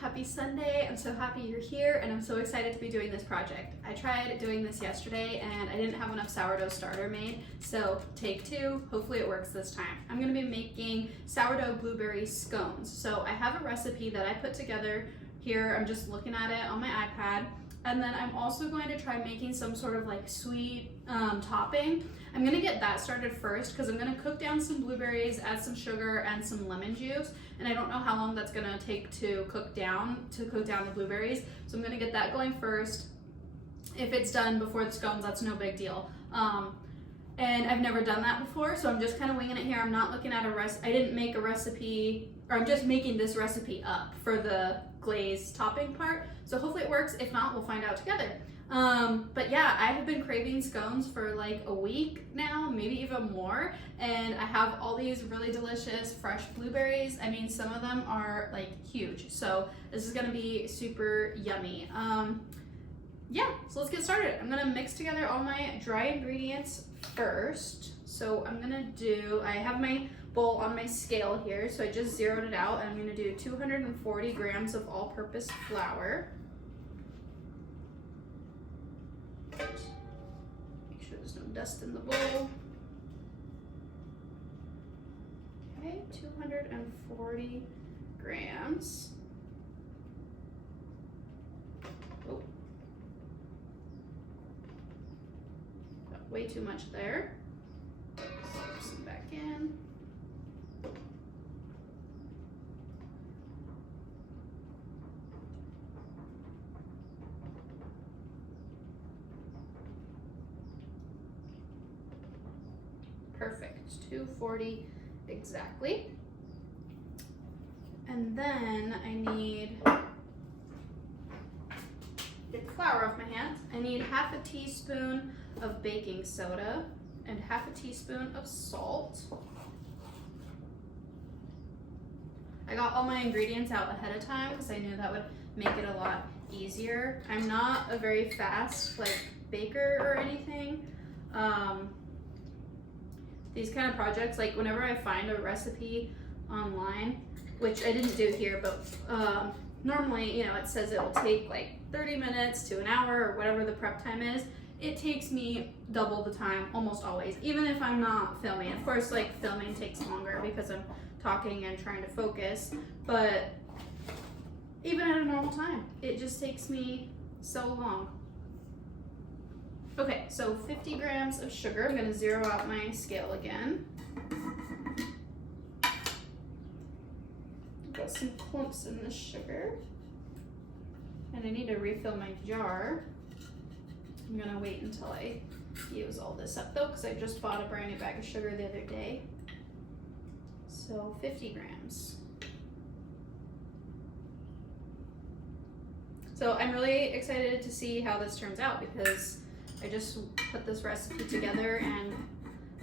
happy Sunday. I'm so happy you're here and I'm so excited to be doing this project. I tried doing this yesterday and I didn't have enough sourdough starter made, so take two, hopefully it works this time. I'm gonna be making sourdough blueberry scones. So I have a recipe that I put together here. I'm just looking at it on my iPad. And then I'm also going to try making some sort of like sweet topping. I'm gonna get that started first because I'm gonna cook down some blueberries, add some sugar and some lemon juice. And I don't know how long that's gonna take to cook down the blueberries. So I'm gonna get that going first. If it's done before the scones, that's no big deal. And I've never done that before, so I'm just kind of winging it here. I'm not looking at I didn't make a recipe, or I'm just making this recipe up for the glaze topping part. So hopefully it works. If not, we'll find out together. But yeah, I have been craving scones for like a week now, maybe even more. And I have all these really delicious fresh blueberries. I mean, some of them are like huge. So this is gonna be super yummy. Yeah, so let's get started. I'm gonna mix together all my dry ingredients first. So I have my bowl on my scale here, so I just zeroed it out, and I'm gonna do 240 grams of all-purpose flour. Make sure there's no dust in the bowl. Okay, 240 grams. Oh. Got way too much there. Slip some back in. Perfect, 240 exactly. And then I need, get the flour off my hands. I need half a teaspoon of baking soda and half a teaspoon of salt. I got all my ingredients out ahead of time because I knew that would make it a lot easier. I'm not a very fast baker or anything. These kind of projects, like whenever I find a recipe online, which I didn't do here, but normally, it says it will take like 30 minutes to an hour or whatever the prep time is. It takes me double the time almost always, even if I'm not filming. Of course, filming takes longer because I'm talking and trying to focus, but even at a normal time, it just takes me so long. Okay, so 50 grams of sugar. I'm gonna zero out my scale again. Got some clumps in the sugar. And I need to refill my jar. I'm gonna wait until I use all this up though, because I just bought a brand new bag of sugar the other day. So 50 grams. So I'm really excited to see how this turns out because I just put this recipe together and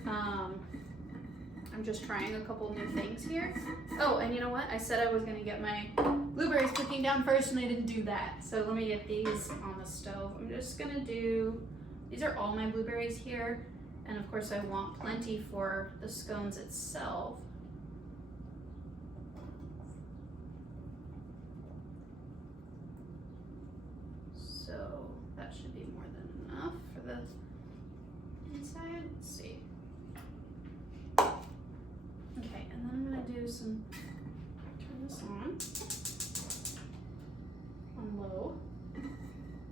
I'm just trying a couple new things here. Oh, and you know what? I said I was gonna get my blueberries cooking down first and I didn't do that. So let me get these on the stove. I'm just gonna these are all my blueberries here. And of course I want plenty for the scones itself. So that should be more than enough for the inside. Let's see. Okay, and then I'm gonna do turn this on low.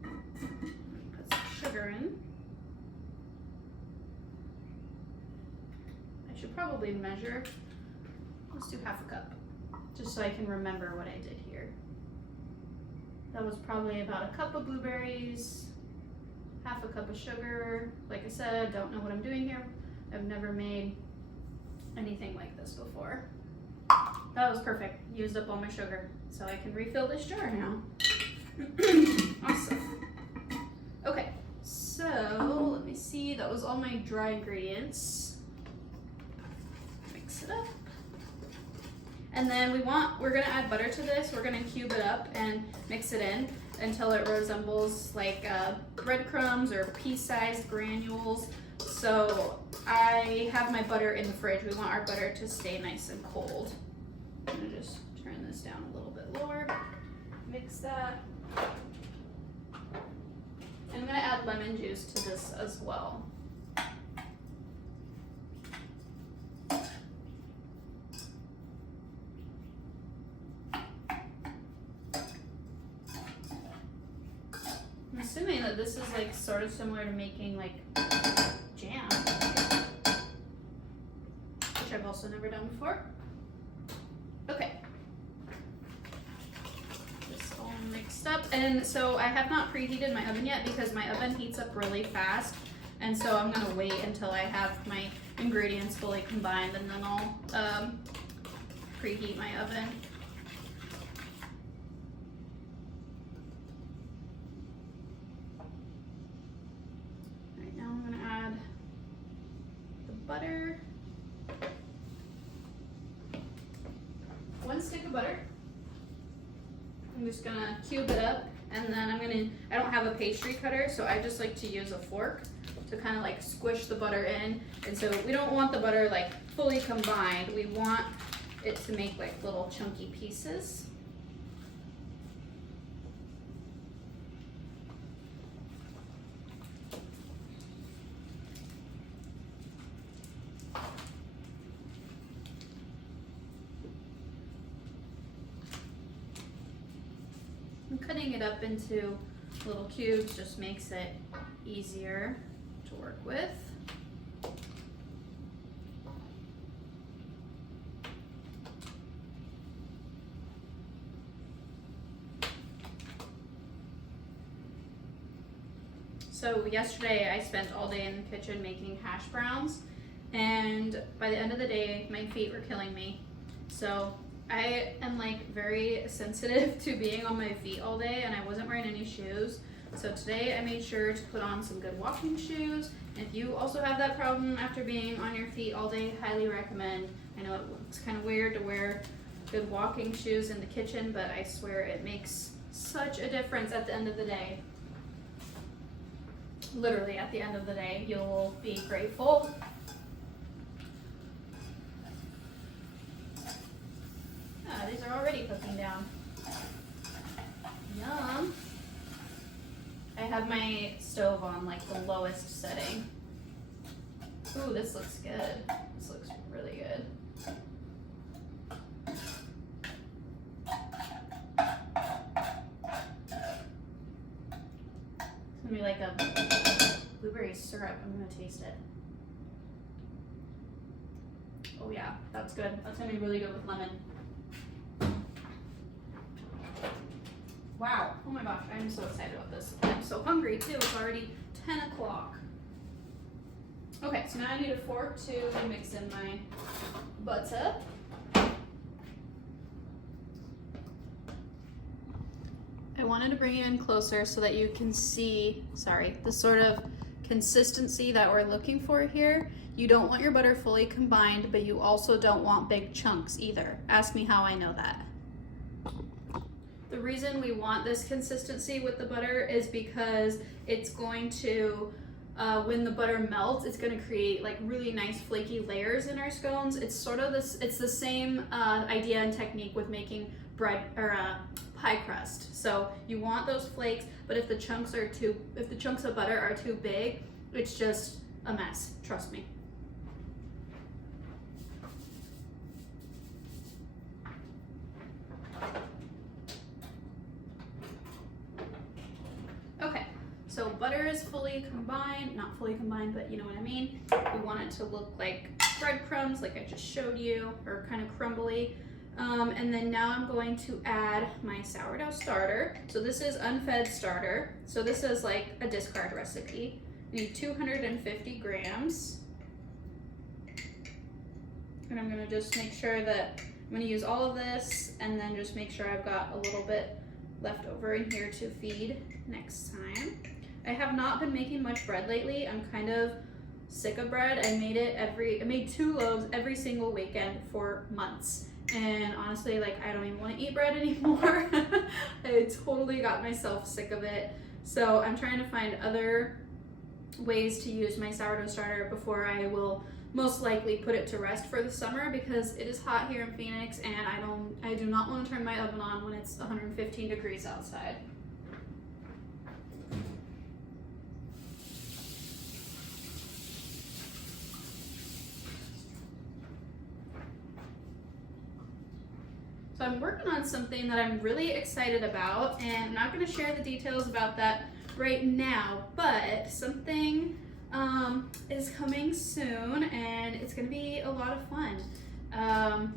Put some sugar in. I should probably measure. Let's do half a cup, just so I can remember what I did here. That was probably about a cup of blueberries, half a cup of sugar. Like I said, I don't know what I'm doing here. I've never made anything like this before. That was perfect. Used up all my sugar. So I can refill this jar now. Awesome. Okay, so let me see. That was all my dry ingredients. Mix it up. And then we're gonna add butter to this. We're gonna cube it up and mix it in until it resembles breadcrumbs or pea-sized granules. So I have my butter in the fridge. We want our butter to stay nice and cold. I'm gonna just turn this down a little bit lower. mix that. I'm gonna add lemon juice to this as well. I'm assuming that this is like sort of similar to making like jam, which I've also never done before. Okay. This all mixed up. And so I have not preheated my oven yet because my oven heats up really fast. And so I'm gonna wait until I have my ingredients fully combined and then I'll preheat my oven. Right now I'm gonna add the butter. 1 stick of butter. I'm just gonna cube it up and then I don't have a pastry cutter, so I just like to use a fork to kind of like squish the butter in. And so we don't want the butter like fully combined. We want it to make like little chunky pieces. Cutting it up into little cubes just makes it easier to work with. So yesterday I spent all day in the kitchen making hash browns, and by the end of the day my feet were killing me. So I am like very sensitive to being on my feet all day, and I wasn't wearing any shoes. So today I made sure to put on some good walking shoes. And if you also have that problem after being on your feet all day, highly recommend. I know it looks kind of weird to wear good walking shoes in the kitchen, but I swear it makes such a difference at the end of the day. Literally at the end of the day, you'll be grateful. These are already cooking down. Yum. I have my stove on like the lowest setting. Ooh, this looks good. This looks really good. It's gonna be like a blueberry syrup. I'm gonna taste it. Oh yeah, that's good. That's gonna be really good with lemon. Wow, oh my gosh, I'm so excited about this. I'm so hungry too, it's already 10 o'clock. Okay, so now I need a fork to mix in my butter. I wanted to bring it in closer so that you can see, the sort of consistency that we're looking for here. You don't want your butter fully combined, but you also don't want big chunks either. Ask me how I know that. The reason we want this consistency with the butter is because it's going to, when the butter melts, it's going to create like really nice flaky layers in our scones. It's sort of this, it's the same idea and technique with making bread or pie crust. So you want those flakes, but if the chunks of butter are too big, it's just a mess, trust me. So butter is fully combined, not fully combined, but you know what I mean. We want it to look like breadcrumbs, like I just showed you, or kind of crumbly. And then now I'm going to add my sourdough starter. So this is unfed starter. So this is like a discard recipe. I need 250 grams. And I'm gonna just make sure that I'm gonna use all of this and then just make sure I've got a little bit left over in here to feed next time. I have not been making much bread lately. I'm kind of sick of bread. I made 2 loaves every single weekend for months. And honestly, like, I don't even want to eat bread anymore. I totally got myself sick of it. So I'm trying to find other ways to use my sourdough starter before I will most likely put it to rest for the summer because it is hot here in Phoenix, and I do not want to turn my oven on when it's 115 degrees outside. So I'm working on something that I'm really excited about, and I'm not going to share the details about that right now, but something is coming soon, and it's going to be a lot of fun.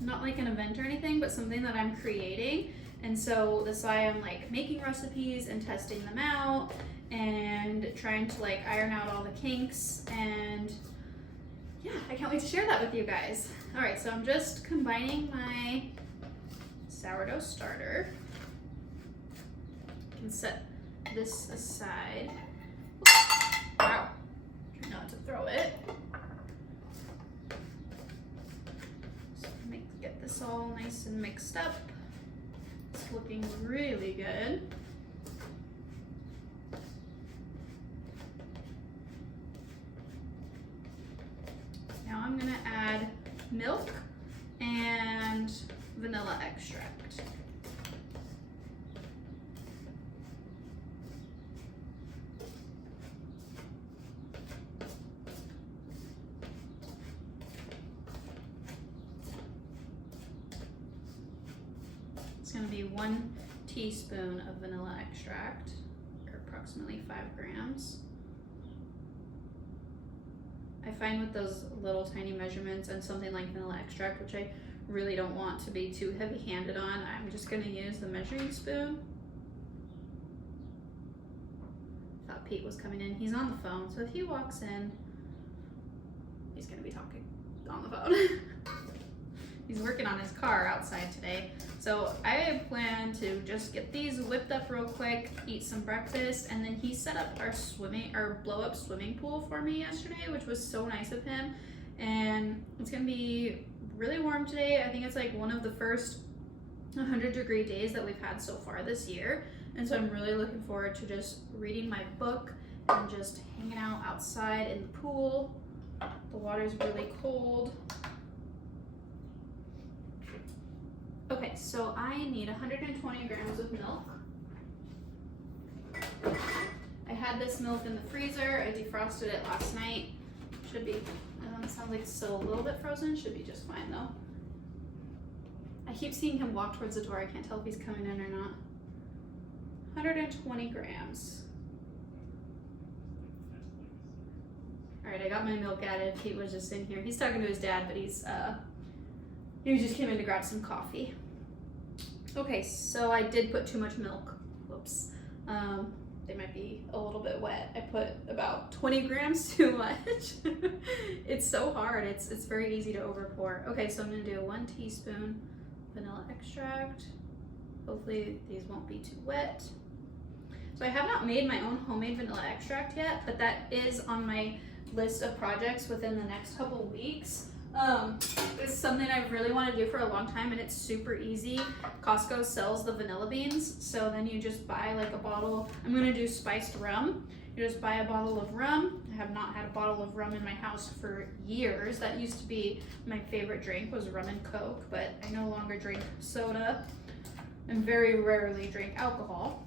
Not like an event or anything, but something that I'm creating, and so that's why I'm like making recipes and testing them out and trying to like iron out all the kinks, and yeah, I can't wait to share that with you guys. All right, so I'm just combining my sourdough starter. I can set this aside. Wow, try not to throw it. So get this all nice and mixed up. It's looking really good. Now I'm gonna add milk and vanilla extract. It's gonna be 1 teaspoon of vanilla extract, or approximately 5 grams. I find with those little tiny measurements and something like vanilla extract, which I really don't want to be too heavy-handed on, I'm just gonna use the measuring spoon. Thought Pete was coming in. He's on the phone, so if he walks in, he's gonna be talking on the phone. He's working on his car outside today. So I plan to just get these whipped up real quick, eat some breakfast, and then he set up our blow up swimming pool for me yesterday, which was so nice of him. And it's gonna be really warm today. I think it's like one of the first 100-degree days that we've had so far this year. And so I'm really looking forward to just reading my book and just hanging out outside in the pool. The water's really cold. Okay, so I need 120 grams of milk. I had this milk in the freezer. I defrosted it last night. Should be, it sounds like it's still a little bit frozen. Should be just fine though. I keep seeing him walk towards the door. I can't tell if he's coming in or not. 120 grams. All right, I got my milk added. Pete was just in here. He's talking to his dad, but he just came in to grab some coffee. Okay, so I did put too much milk. Whoops. They might be a little bit wet. I put about 20 grams too much. It's so hard. It's very easy to over pour. Okay, so I'm gonna do 1 teaspoon vanilla extract. Hopefully these won't be too wet. So I have not made my own homemade vanilla extract yet, but that is on my list of projects within the next couple weeks. It's something I really want to do for a long time, and it's super easy. Costco sells the vanilla beans, so then you just buy like a bottle. I'm going to do spiced rum. You just buy a bottle of rum. I have not had a bottle of rum in my house for years. That used to be my favorite drink, was rum and Coke, but I no longer drink soda and very rarely drink alcohol.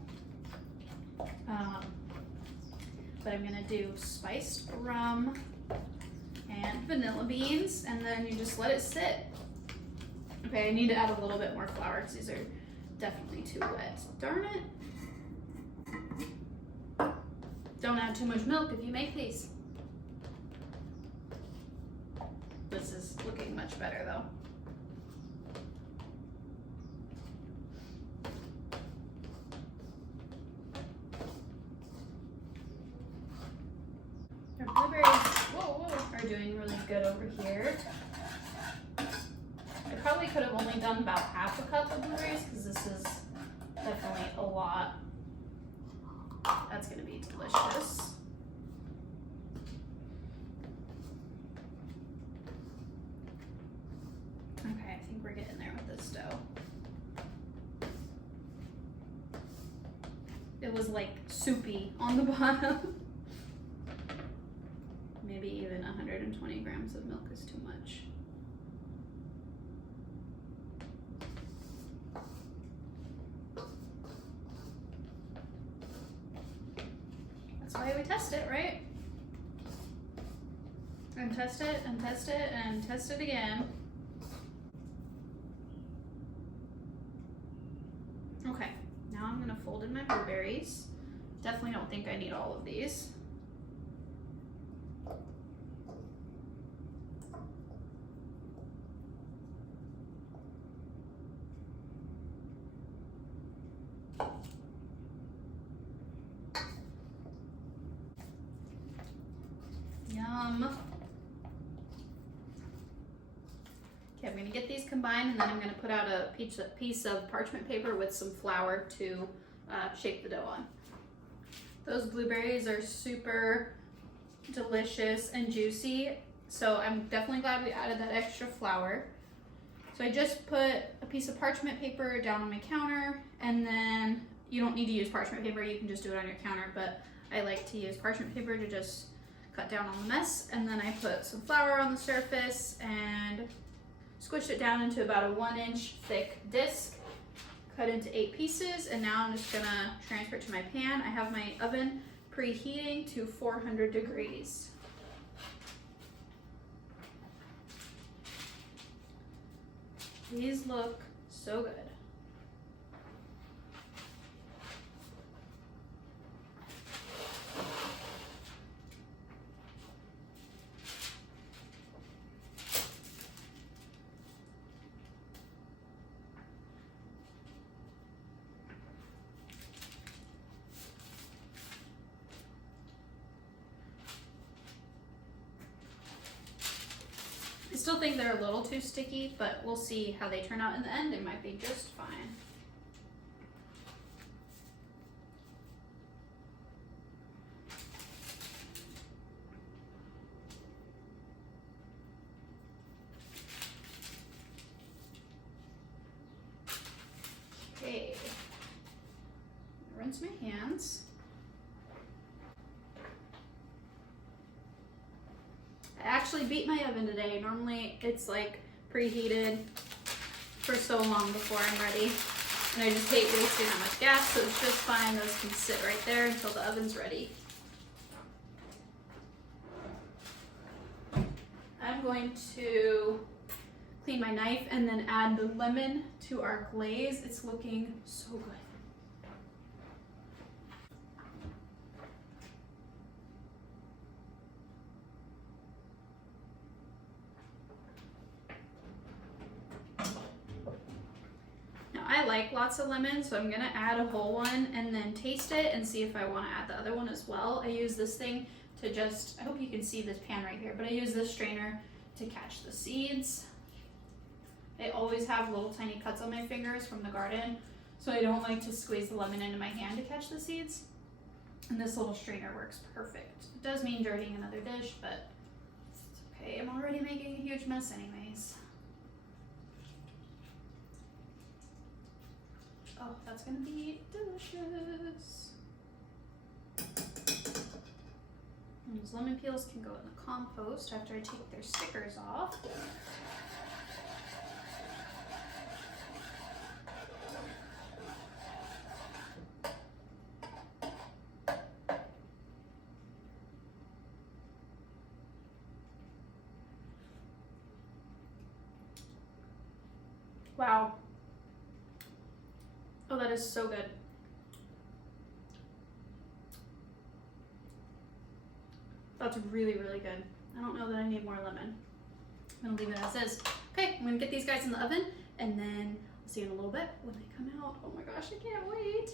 But I'm going to do spiced rum and vanilla beans, and then you just let it sit. Okay, I need to add a little bit more flour because these are definitely too wet. Darn it. Don't add too much milk if you make these. This is looking much better though. Our blueberries are doing really good over here. I probably could have only done about half a cup of blueberries because this is definitely a lot. That's gonna be delicious. Okay, I think we're getting there with this dough. It was like soupy on the bottom. Maybe maybe even 120 grams of milk is too much. That's why we test it, right? And test it, and test it, and test it again. Okay, now I'm gonna fold in my blueberries. Definitely don't think I need all of these. Yum. Okay, I'm gonna get these combined, and then I'm gonna put out a piece of parchment paper with some flour to shape the dough on. Those blueberries are super delicious and juicy, so I'm definitely glad we added that extra flour. So I just put a piece of parchment paper down on my counter, and then you don't need to use parchment paper, you can just do it on your counter, but I like to use parchment paper to just cut down on the mess. And then I put some flour on the surface and squished it down into about a 1-inch thick disc, cut into 8 pieces, and now I'm just gonna transfer it to my pan. I have my oven preheating to 400 degrees. These look so good. I still think they're a little too sticky, but we'll see how they turn out in the end. They might be just fine. Okay, rinse my hands. I actually beat my oven today. Normally it's like preheated for so long before I'm ready, and I just hate wasting that much gas, so it's just fine. Those can sit right there until the oven's ready. I'm going to clean my knife and then add the lemon to our glaze. It's looking so good. I like lots of lemon, so I'm gonna add a whole one and then taste it and see if I wanna add the other one as well. I use this thing to just, I hope you can see this pan right here, but I use this strainer to catch the seeds. I always have little tiny cuts on my fingers from the garden, so I don't like to squeeze the lemon into my hand to catch the seeds. And this little strainer works perfect. It does mean dirtying another dish, but it's okay. I'm already making a huge mess anyways. Oh, that's gonna be delicious. And those lemon peels can go in the compost after I take their stickers off. Wow. Oh, that is so good. That's really, really good. I don't know that I need more lemon. I'm gonna leave it as is. Okay, I'm gonna get these guys in the oven, and then I'll see you in a little bit when they come out. Oh my gosh, I can't wait.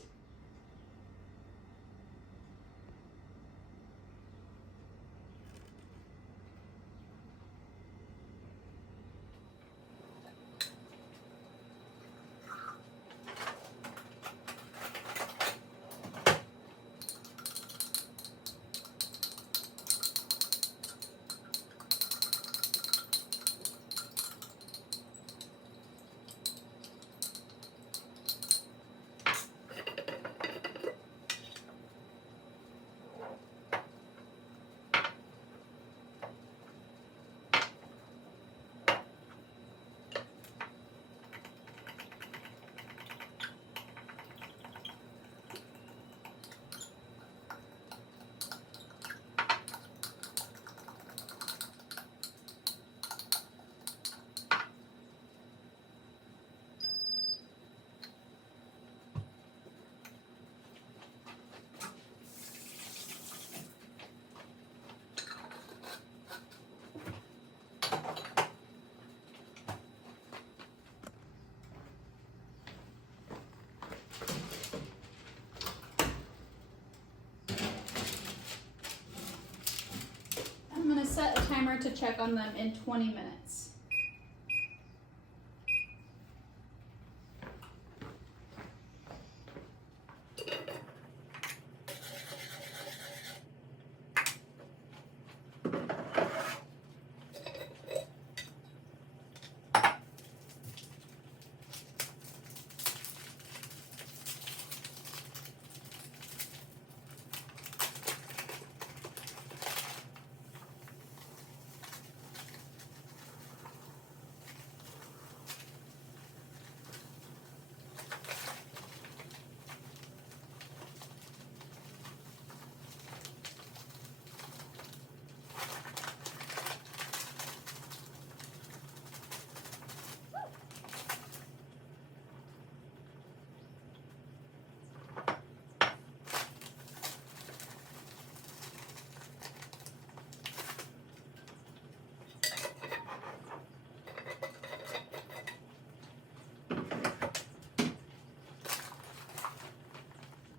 timer to check on them in 20 minutes.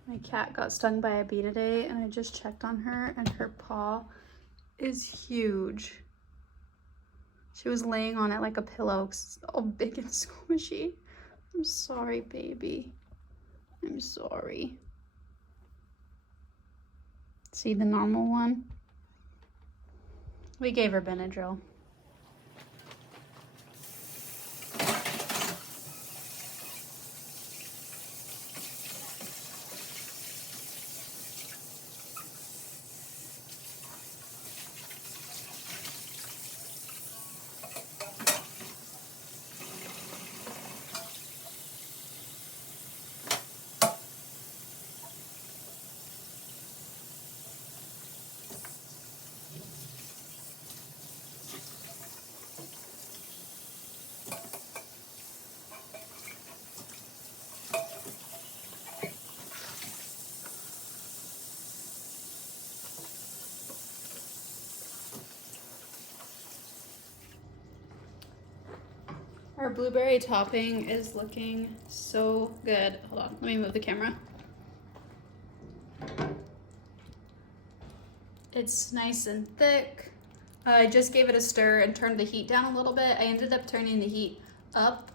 My cat got stung by a bee today, and I just checked on her, and her paw is huge. She was laying on it like a pillow 'cause it's all big and squishy. I'm sorry, baby. I'm sorry. See the normal one? We gave her Benadryl. Our blueberry topping is looking so good. Hold on, let me move the camera. It's nice and thick. I just gave it a stir and turned the heat down a little bit. I ended up turning the heat up.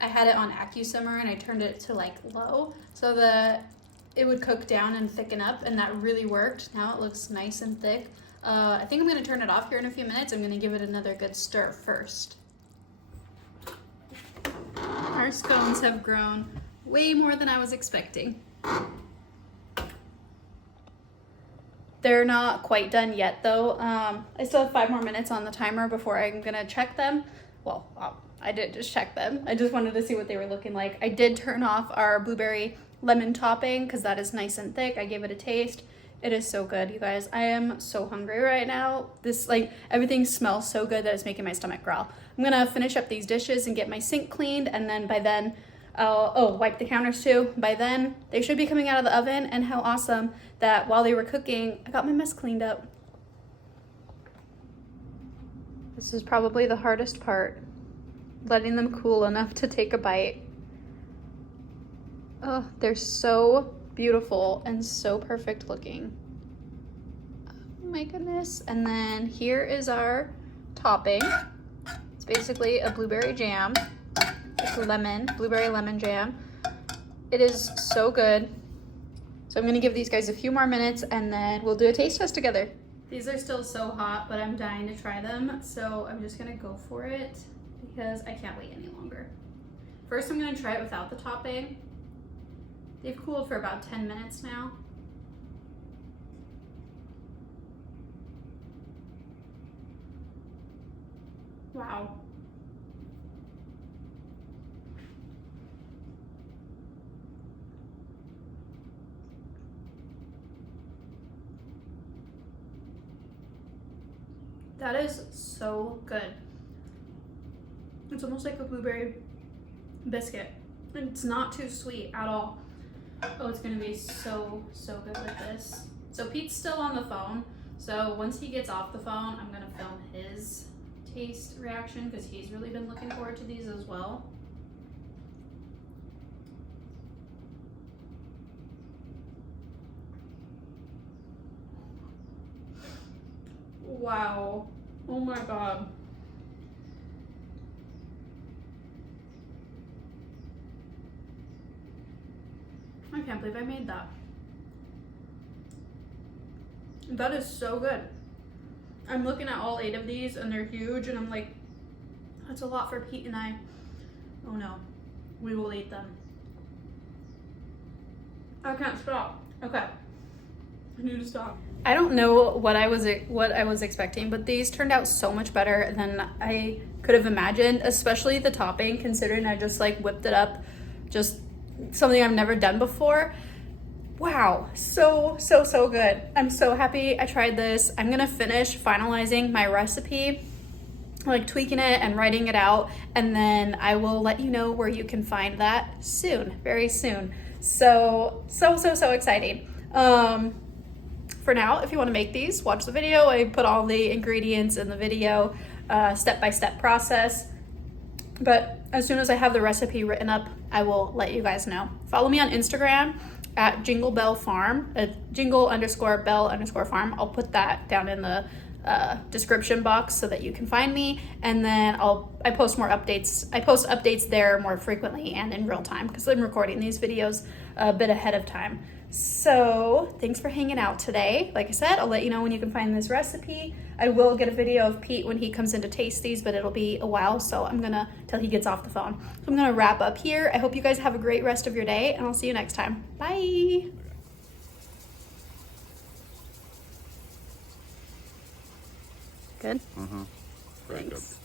I had it on AccuSimmer and I turned it to like low so that it would cook down and thicken up, and that really worked. Now it looks nice and thick. I think I'm gonna turn it off here in a few minutes. I'm gonna give it another good stir first. Our scones have grown way more than I was expecting. They're not quite done yet though. I still have 5 more minutes on the timer before I'm gonna check them. Well, I did just check them. I just wanted to see what they were looking like. I did turn off our blueberry lemon topping because that is nice and thick. I gave it a taste. It is so good, you guys. I am so hungry right now. This, like, everything smells so good that it's making my stomach growl. I'm gonna finish up these dishes and get my sink cleaned, and then by then, I'll wipe the counters too. By then, they should be coming out of the oven, and how awesome that while they were cooking, I got my mess cleaned up. This is probably the hardest part, letting them cool enough to take a bite. Oh, they're so beautiful and so perfect looking. Oh my goodness. And then here is our topping. It's basically a blueberry jam. It's blueberry lemon jam. It is so good. So I'm gonna give these guys a few more minutes and then we'll do a taste test together. These are still so hot, but I'm dying to try them. So I'm just gonna go for it because I can't wait any longer. First, I'm gonna try it without the topping. They've cooled for about 10 minutes now. Wow. That is so good. It's almost like a blueberry biscuit. And it's not too sweet at all. Oh, it's gonna be so good with this. So Pete's still on the phone. So once he gets off the phone, I'm gonna film his taste reaction because he's really been looking forward to these as well. Wow. Oh my god. I can't believe I made that. That is so good. I'm looking at all 8 of these and they're huge and I'm like, that's a lot for Pete and I. Oh no, we will eat them. I can't stop. Okay, I need to stop. I don't know what I was expecting, but these turned out so much better than I could have imagined, especially the topping, considering I just like whipped it up, just something I've never done before. Wow, so good. I'm so happy I tried this. I'm gonna finish finalizing my recipe, like tweaking it and writing it out, and then I will let you know where you can find that soon, very soon. So exciting. For now, if you want to make these, watch the video. I put all the ingredients in the video, step-by-step process. But as soon as I have the recipe written up, I will let you guys know. Follow me on Instagram at Jingle Bell Farm, jingle_bell_farm. I'll put that down in the description box so that you can find me, and then I post more updates. I post updates there more frequently and in real time because I'm recording these videos a bit ahead of time. So thanks for hanging out today. Like I said, I'll let you know when you can find this recipe. I will get a video of Pete when he comes in to taste these, but it'll be a while, so I'm gonna till he gets off the phone. So I'm gonna wrap up here. I hope you guys have a great rest of your day, and I'll see you next time. Bye. Good? Mm-hmm. Very Thanks. good.